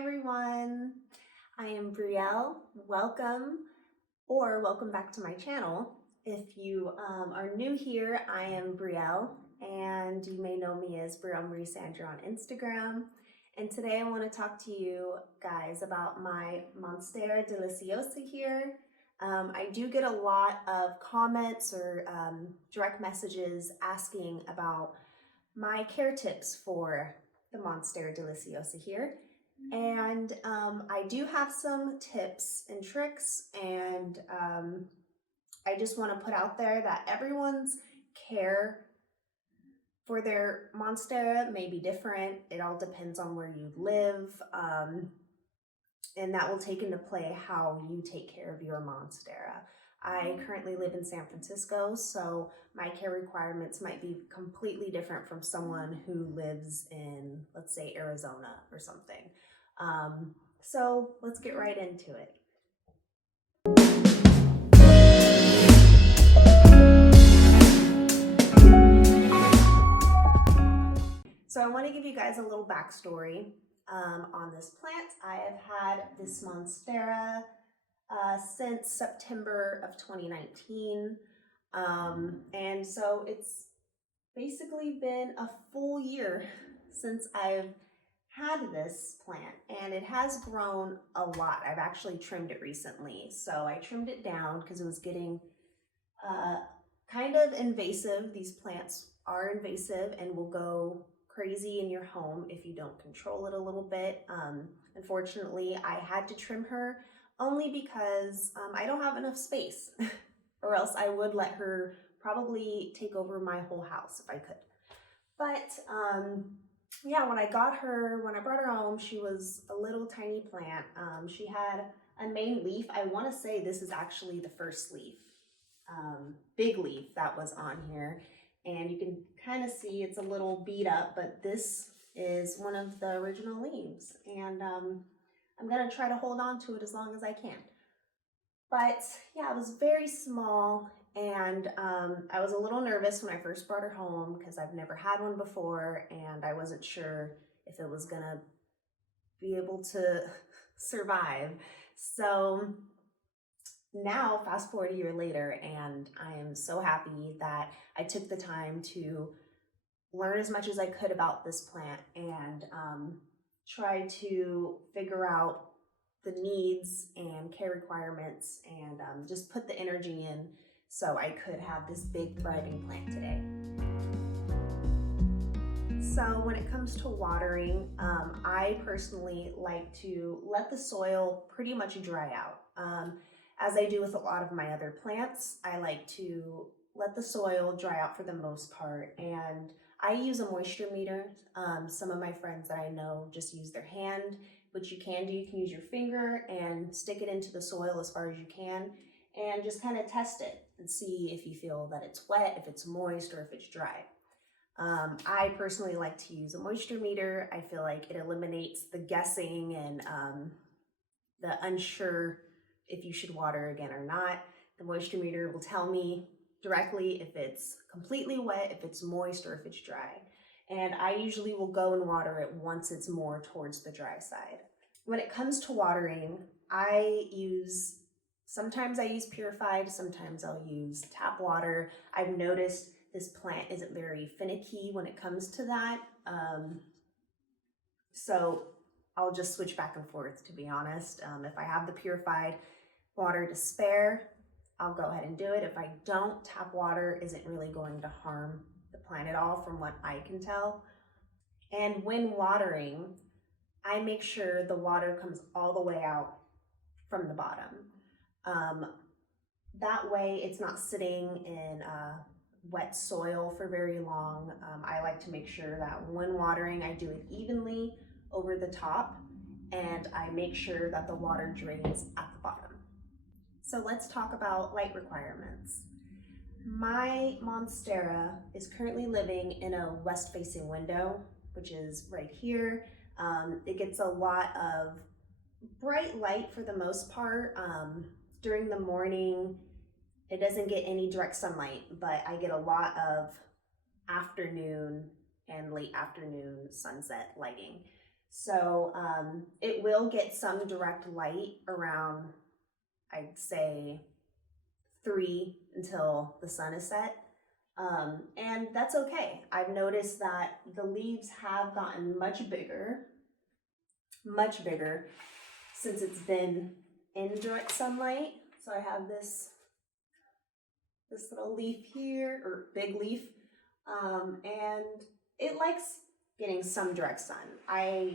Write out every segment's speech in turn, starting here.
everyone, I am Brielle. Welcome back to my channel. If you are new here, I am Brielle and you may know me as Brielle Marie Sandra on Instagram. And today I want to talk to you guys about my Monstera Deliciosa here. I do get a lot of comments or direct messages asking about my care tips for the Monstera Deliciosa here. And I do have some tips and tricks, and I just want to put out there that everyone's care for their Monstera may be different. It all depends on where you live, and that will take into play how you take care of your Monstera. I currently live in San Francisco, so my care requirements might be completely different from someone who lives in, let's say, Arizona or something. So let's get right into it. So I want to give you guys a little backstory on this plant. I have had this Monstera since September of 2019. And so it's basically been a full year since I've had this plant, and it has grown a lot. I've actually trimmed it recently. So I trimmed it down because it was getting kind of invasive. These plants are invasive and will go crazy in your home if you don't control it a little bit. Unfortunately, I had to trim her only because I don't have enough space or else I would let her probably take over my whole house if I could. But yeah, when I brought her home, she was a little tiny plant. She had a main leaf. I want to say this is actually the first leaf, big leaf that was on here. And you can kind of see it's a little beat up, but this is one of the original leaves. And I'm going to try to hold on to it as long as I can. But yeah, it was very small, and I was a little nervous when I first brought her home because I've never had one before, and I wasn't sure if it was gonna be able to survive. So now, fast forward a year later, and I am so happy that I took the time to learn as much as I could about this plant and try to figure out the needs and care requirements, and just put the energy in so I could have this big thriving plant today. So when it comes to watering, I personally like to let the soil pretty much dry out. As I do with a lot of my other plants, I like to let the soil dry out for the most part, and I use a moisture meter. Some of my friends that I know just use their hand, which you can do. You can use your finger and stick it into the soil as far as you can and just kind of test it and see if you feel that it's wet, if it's moist, or if it's dry. I personally like to use a moisture meter. I feel like it eliminates the guessing and the unsure if you should water again or not. The moisture meter will tell me directly if it's completely wet, if it's moist, or if it's dry. And I usually will go and water it once it's more towards the dry side. When it comes to watering, sometimes I use purified, sometimes I'll use tap water. I've noticed this plant isn't very finicky when it comes to that. So I'll just switch back and forth, to be honest. If I have the purified water to spare, I'll go ahead and do it. If I don't, tap water isn't really going to harm the plant at all from what I can tell. And when watering, I make sure the water comes all the way out from the bottom. That way it's not sitting in wet soil for very long. I like to make sure that when watering, I do it evenly over the top, and I make sure that the water drains at the bottom. So let's talk about light requirements. My Monstera is currently living in a west-facing window, which is right here. It gets a lot of bright light for the most part. During the morning, it doesn't get any direct sunlight, but I get a lot of afternoon and late afternoon sunset lighting. So it will get some direct light around, I'd say 3 until the sun is set. And that's okay. I've noticed that the leaves have gotten much bigger since it's been in direct sunlight. So I have this little leaf here, or big leaf, and it likes getting some direct sun. I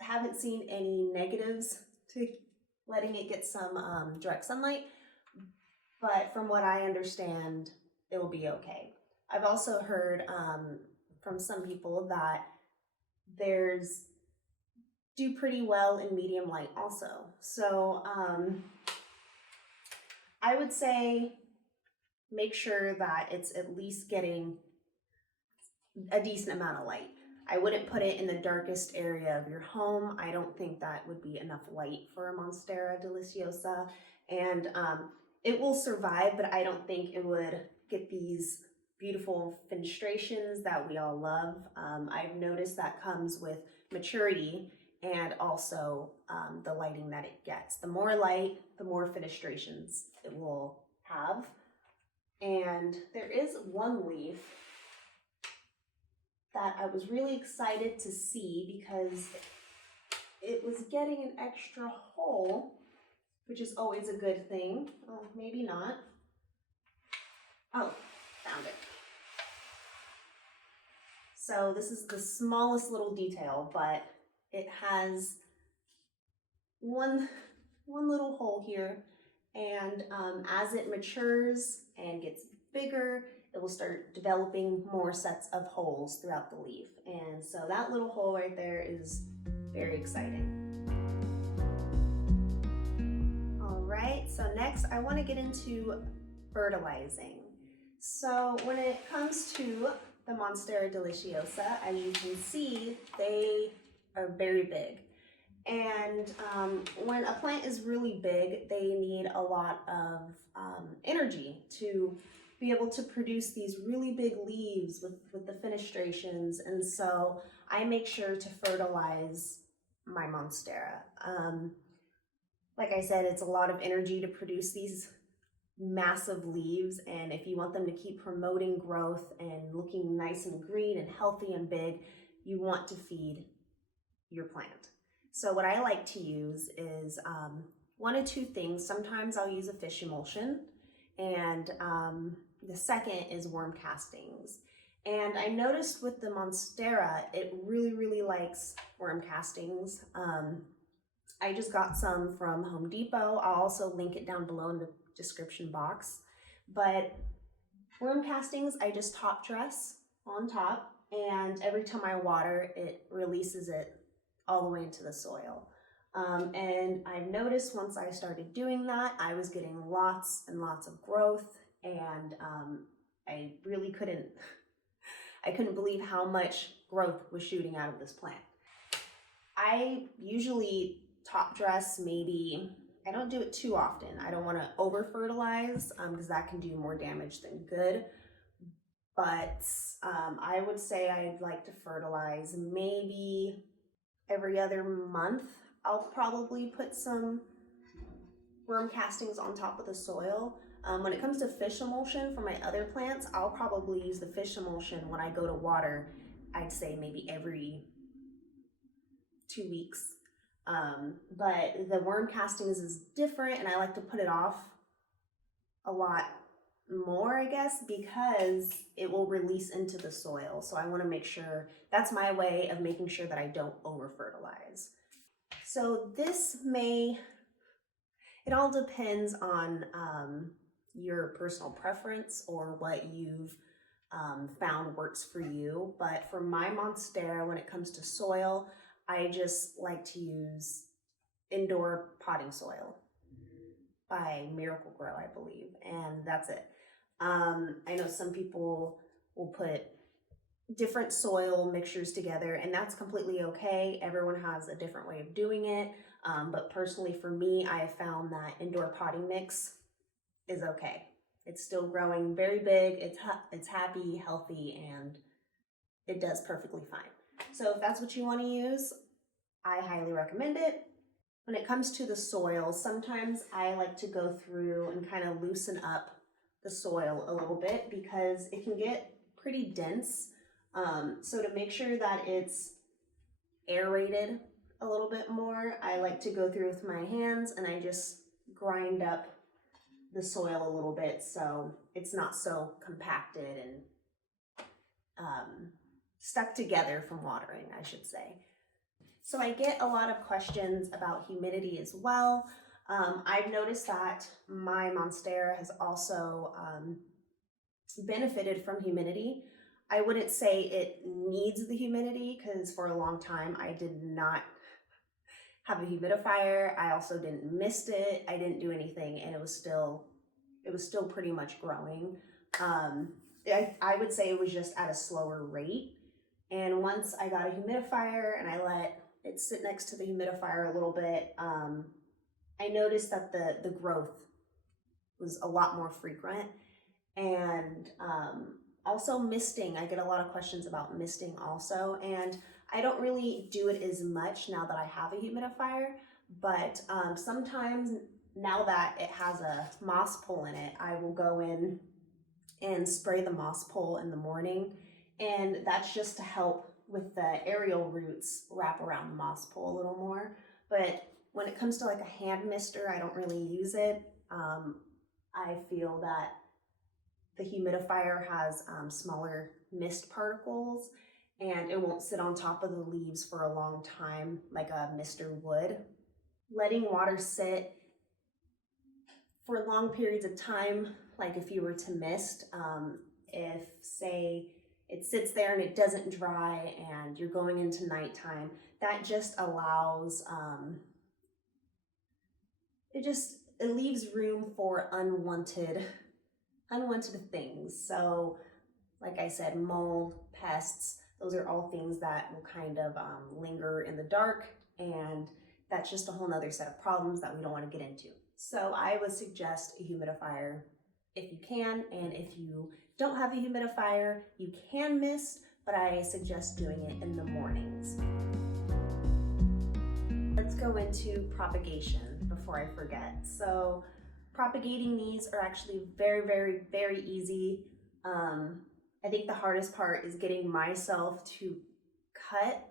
haven't seen any negatives to letting it get some direct sunlight, but from what I understand, it will be okay. I've also heard from some people that theirs do pretty well in medium light also. So I would say make sure that it's at least getting a decent amount of light. I wouldn't put it in the darkest area of your home. I don't think that would be enough light for a Monstera Deliciosa. And it will survive, but I don't think it would get these beautiful fenestrations that we all love. I've noticed that comes with maturity and also the lighting that it gets. The more light, the more fenestrations it will have. And there is one leaf that I was really excited to see because it was getting an extra hole, which is always a good thing. Oh, maybe not. Oh, found it. So this is the smallest little detail, but it has one little hole here, and as it matures and gets bigger, it will start developing more sets of holes throughout the leaf. And so that little hole right there is very exciting. All right, so next I want to get into fertilizing. So when it comes to the Monstera Deliciosa, as you can see, they are very big. And when a plant is really big, they need a lot of energy to be able to produce these really big leaves with the fenestrations. And so I make sure to fertilize my Monstera. Like I said, it's a lot of energy to produce these massive leaves, and if you want them to keep promoting growth and looking nice and green and healthy and big, you want to feed your plant. So what I like to use is one of two things. Sometimes I'll use a fish emulsion, and the second is worm castings. And I noticed with the Monstera, it really likes worm castings. I just got some from Home Depot. I'll also link it down below in the description box. But worm castings, I just top dress on top, and every time I water, it releases it all the way into the soil. And I've noticed once I started doing that, I was getting lots and lots of growth, and I really couldn't believe how much growth was shooting out of this plant. I usually top dress maybe, I don't do it too often. I don't want to over fertilize because that can do more damage than good. But I would say I'd like to fertilize maybe every other month. I'll probably put some worm castings on top of the soil. When it comes to fish emulsion for my other plants, I'll probably use the fish emulsion when I go to water. I'd say maybe every 2 weeks. But the worm castings is different, and I like to put it off a lot more, I guess, because it will release into the soil. So I want to make sure, that's my way of making sure that I don't over fertilize. So it all depends on your personal preference or what you've found works for you. But for my Monstera, when it comes to soil, I just like to use indoor potting soil by Miracle Grow, I believe, and that's it. I know some people will put different soil mixtures together, and that's completely okay. Everyone has a different way of doing it, but personally for me, I have found that indoor potting mix is okay. It's still growing very big, it's happy, healthy, and it does perfectly fine. So if that's what you want to use, I highly recommend it. When it comes to the soil, sometimes I like to go through and kind of loosen up the soil a little bit because it can get pretty dense. So to make sure that it's aerated a little bit more, I like to go through with my hands and I just grind up the soil a little bit so it's not so compacted and stuck together from watering, I should say. So I get a lot of questions about humidity as well. I've noticed that my Monstera has also benefited from humidity. I wouldn't say it needs the humidity because for a long time I did not have a humidifier. I also didn't mist it. I didn't do anything, and it was still pretty much growing. I would say it was just at a slower rate. And once I got a humidifier and I let it sit next to the humidifier a little bit, I noticed that the growth was a lot more frequent. And also misting, I get a lot of questions about misting also. And I don't really do it as much now that I have a humidifier, but sometimes now that it has a moss pole in it, I will go in and spray the moss pole in the morning. And that's just to help with the aerial roots wrap around the moss pole a little more. But when it comes to like a hand mister, I don't really use it. I feel that the humidifier has smaller mist particles and it won't sit on top of the leaves for a long time like a mister would. Letting water sit for long periods of time, like if you were to mist, if say it sits there and it doesn't dry and you're going into nighttime, that just allows, it leaves room for unwanted things. So like I said, mold, pests, those are all things that will kind of linger in the dark, and that's just a whole nother set of problems that we don't want to get into. So I would suggest a humidifier if you can, and if you don't have a humidifier, you can mist, but I suggest doing it in the mornings. Let's go into propagation before I forget. So propagating these are actually very, very, very easy. I think the hardest part is getting myself to cut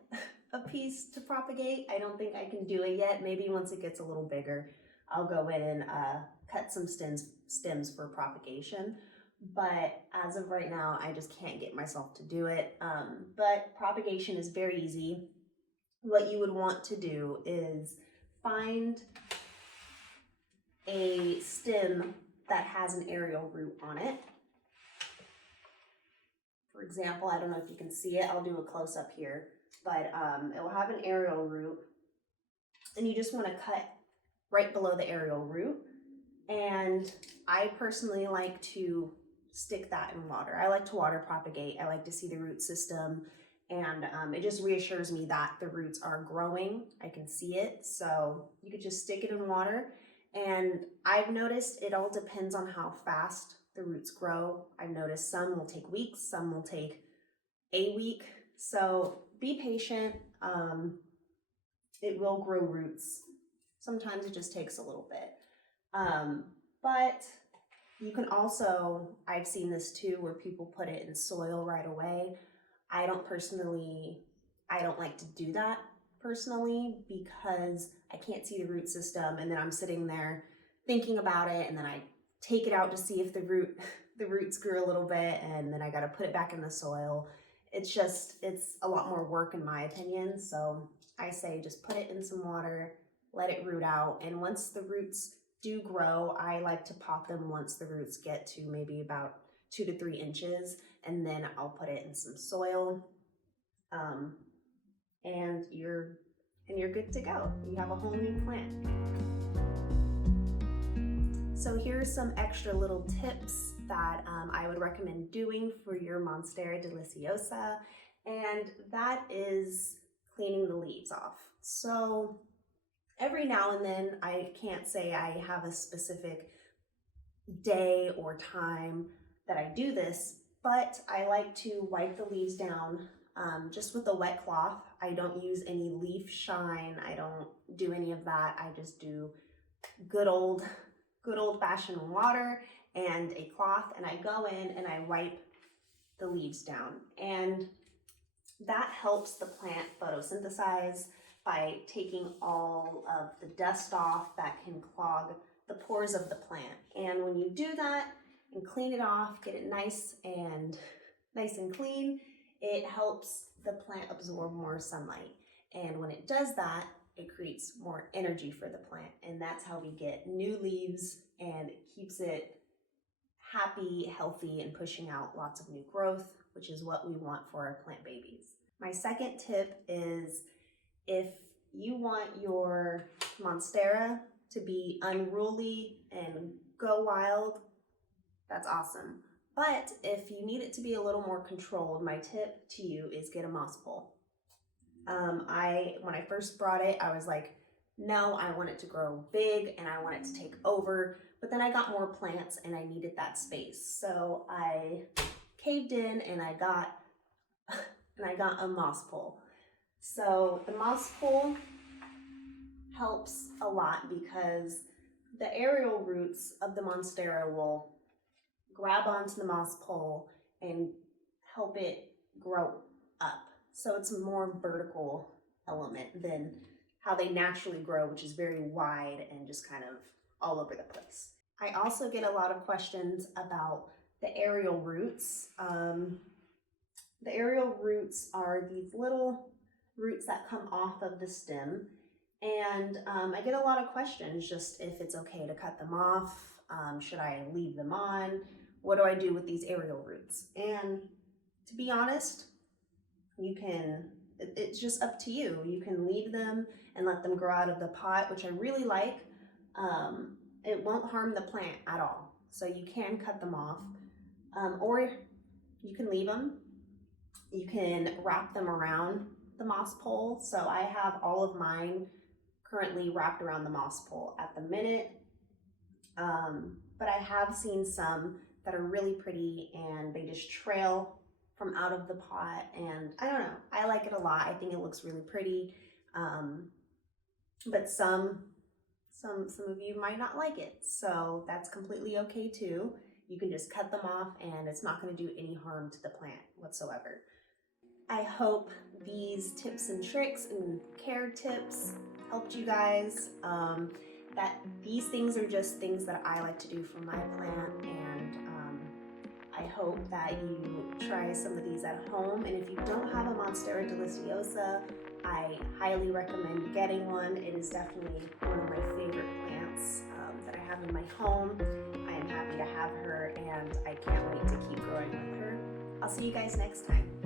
a piece to propagate. I don't think I can do it yet. Maybe once it gets a little bigger, I'll go in and cut some stems for propagation. But as of right now, I just can't get myself to do it. But propagation is very easy. What you would want to do is find a stem that has an aerial root on it. For example, I don't know if you can see it. I'll do a close-up here, but it will have an aerial root, and you just want to cut right below the aerial root. And I personally like to stick that in water. I like to water propagate. I like to see the root system, and it just reassures me that the roots are growing. I can see it, so you could just stick it in water. And I've noticed it all depends on how fast the roots grow. I've noticed some will take weeks, some will take a week. So be patient. It will grow roots. Sometimes it just takes a little bit. But you can also, I've seen this too, where people put it in soil right away. I don't like to do that personally because I can't see the root system, and then I'm sitting there thinking about it, and then I take it out to see if the roots grew a little bit, and then I got to put it back in the soil. It's a lot more work in my opinion. So I say just put it in some water, let it root out, and once the roots do grow, I like to pop them once the roots get to maybe about 2 to 3 inches, and then I'll put it in some soil, and you're good to go. You have a whole new plant. So here are some extra little tips that I would recommend doing for your Monstera Deliciosa, and that is cleaning the leaves off. So every now and then, I can't say I have a specific day or time that I do this, but I like to wipe the leaves down just with a wet cloth. I don't use any leaf shine. I don't do any of that. I just do good old fashioned water and a cloth, and I go in and I wipe the leaves down. And that helps the plant photosynthesize by taking all of the dust off that can clog the pores of the plant. And when you do that and clean it off, get it nice and clean, it helps the plant absorb more sunlight. And when it does that, it creates more energy for the plant. And that's how we get new leaves, and it keeps it happy, healthy, and pushing out lots of new growth, which is what we want for our plant babies. My second tip is, if you want your Monstera to be unruly and go wild, that's awesome. But if you need it to be a little more controlled, my tip to you is get a moss pole. When I first brought it, I was like, no, I want it to grow big and I want it to take over. But then I got more plants and I needed that space. So I caved in and I got a moss pole. So the moss pole helps a lot because the aerial roots of the Monstera will grab onto the moss pole and help it grow up. So it's a more vertical element than how they naturally grow, which is very wide and just kind of all over the place. I also get a lot of questions about the aerial roots. The aerial roots are these little roots that come off of the stem. And I get a lot of questions, just if it's okay to cut them off, should I leave them on? What do I do with these aerial roots? And to be honest, it's just up to you. You can leave them and let them grow out of the pot, which I really like. It won't harm the plant at all. So you can cut them off, or you can leave them. You can wrap them around the moss pole. So I have all of mine currently wrapped around the moss pole at the minute. But I have seen some that are really pretty and they just trail from out of the pot, and I don't know, I like it a lot. I think it looks really pretty. But some of you might not like it, so that's completely okay too. You can just cut them off and it's not going to do any harm to the plant whatsoever. I hope these tips and tricks and care tips helped you guys. That these things are just things that I like to do for my plant, and I hope that you try some of these at home. And if you don't have a Monstera Deliciosa, I highly recommend getting one. It is definitely one of my favorite plants that I have in my home. I am happy to have her, and I can't wait to keep growing with her. I'll see you guys next time.